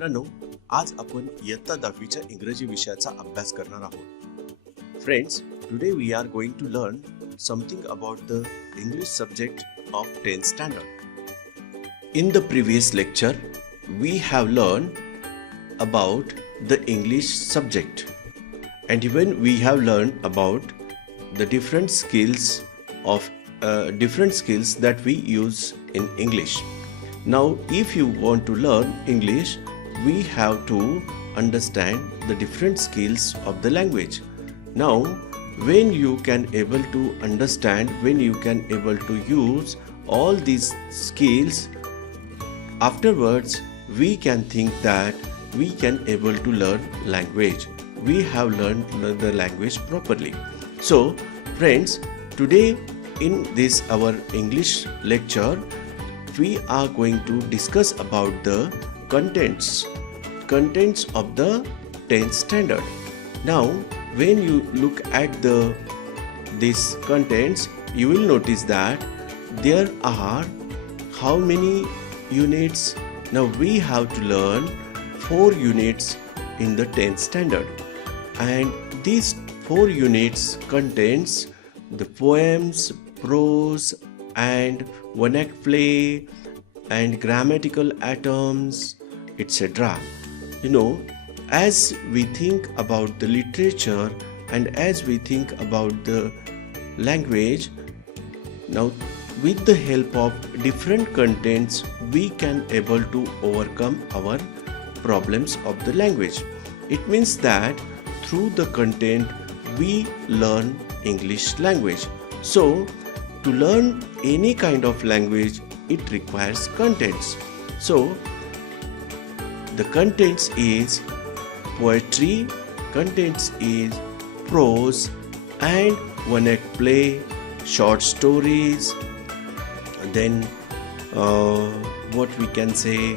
मित्रांनो, आज आपण इयत्ता 10वीच्या इंग्रजी विषयाचा अभ्यास करणार आहोत. Friends, today we are going to learn something about the English subject of 10th standard. In the previous lecture, we have learned about the English subject, and even we have learned about the different skills that we use in English. Now, if you want to learn English, we have to understand the different skills of the language. Now, when you can able to understand, when you can able to use all these skills, afterwards we can think that we can able to learn language. We have learned the language properly. So, friends, today in this our English lecture, we are going to discuss about the contents of the 10th standard. Now, when you look at these contents, you will notice that there are how many units. Now we have to learn 4 units in the 10th standard, and these 4 units contains the poems, prose, and one-act play, and grammatical atoms, etc. You know, as we think about the literature and as we think about the language, now with the help of different contents, we can able to overcome our problems of the language. It means that through the content, we learn English language. So, to learn any kind of language, it requires contents. So, the contents is poetry, contents is prose and one-act play, short stories, then what we can say,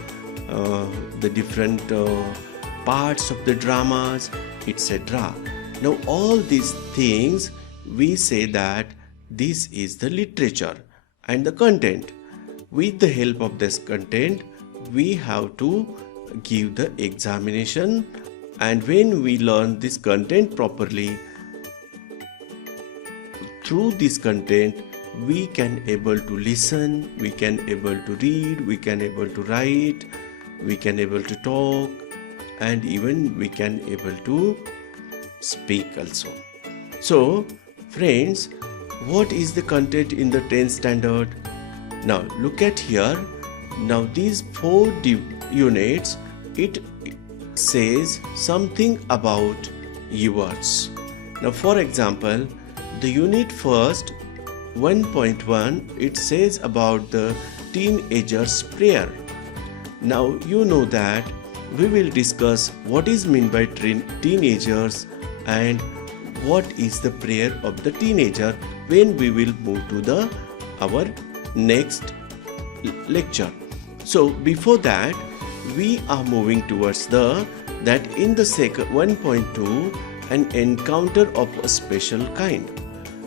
the different parts of the dramas, etc. Now all these things, we say that this is the literature and the content. With the help of this content, we have to give the examination, and when we learn this content properly, through this content we can able to listen, we can able to read, we can able to write, we can able to talk, and even we can able to speak also. So friends, what is the content in the 10th standard? Now look at here. Now these 4 units, it says something about words. Now for example, the unit first 1.1, it says about the teenager's prayer. Now you know that we will discuss what is meant by teenagers and what is the prayer of the teenager when we will move to our next lecture. So before that, we are moving towards that in the second 1.2, an encounter of a special kind.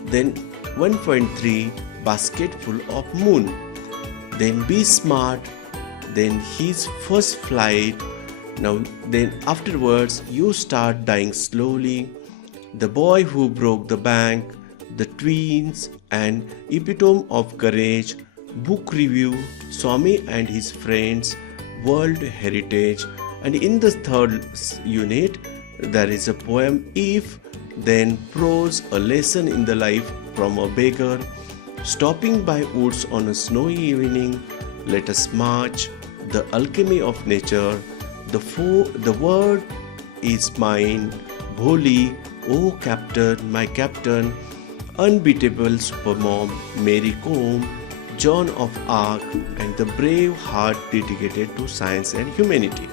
Then 1.3, basket full of moon. Then be smart. Then his first flight. Now then afterwards you start dying slowly. The boy who broke the bank. The twins and epitome of courage. Book review. Swami and his friends. World heritage. And in the third unit there is a poem If, then prose, a lesson in the life from a beggar, stopping by woods on a snowy evening, let us march, the alchemy of nature, the word is mine, Bholi, oh captain, my captain, unbeatable supermom, Mary Combe, Joan of Arc, and the brave heart dedicated to science and humanity.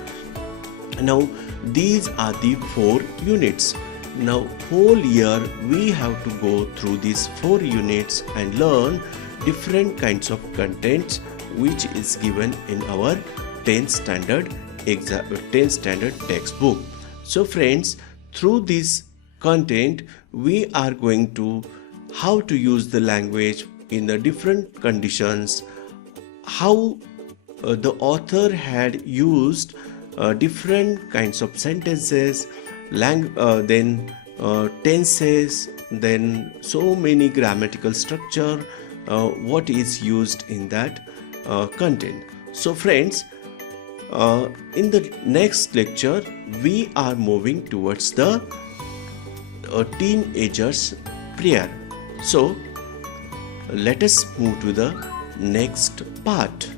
Now these are the 4 units. Now whole year we have to go through these 4 units and learn different kinds of contents which is given in our 10th standard textbook. So friends, through this content we are going to how to use the language in the different conditions, how the author had used different kinds of sentences, then tenses, then so many grammatical structure, what is used in that content. So friends, in the next lecture we are moving towards the teenagers prayer. So let us move to the next part.